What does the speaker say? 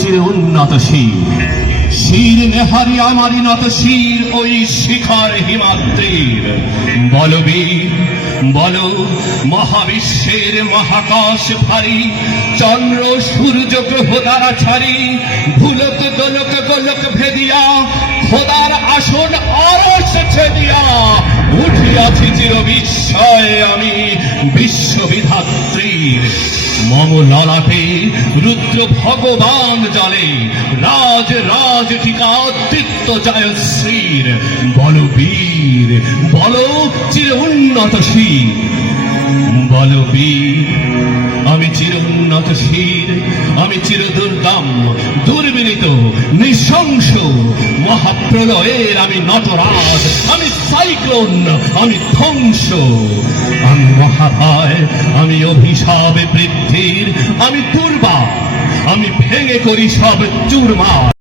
চির উন্নত শির শির নেহারি আমারি নত শির ওই শিখর হিমাদ্রির। বলবীর বল মহাবিশ্বের মহাকাশ ভারী, চন্দ্র, সূর্য, গ্রহ দ্বারা ছাড়ি, ভুলক, গোলক গোলক ভেদিয়া, খোদার আসন অরস ছেদিয়া। উঠিয়াছি চির বিস্ময়ে আমি বিশ্ববিধাত্রীর মম ললাটে রুদ্র ভগবান জলে রাজ রাজ টিকা অদ্বিত্য জয়শ্রীর বল বীর বল চির উন্নত শীর, বল বীর, আমি চির উন্নত শীর, আমি চির দুর্দম দুর্বিনীত, নৃশংস, মহাপ্রলয়ের আমি নটরাজ, আমি সাইক্লোন আমি ধ্বংস। আমি মহাভয় আমি অভিশাপ বৃদ্ধির, আমি দুর্বা আমি ভেঙে করি সব চুরমা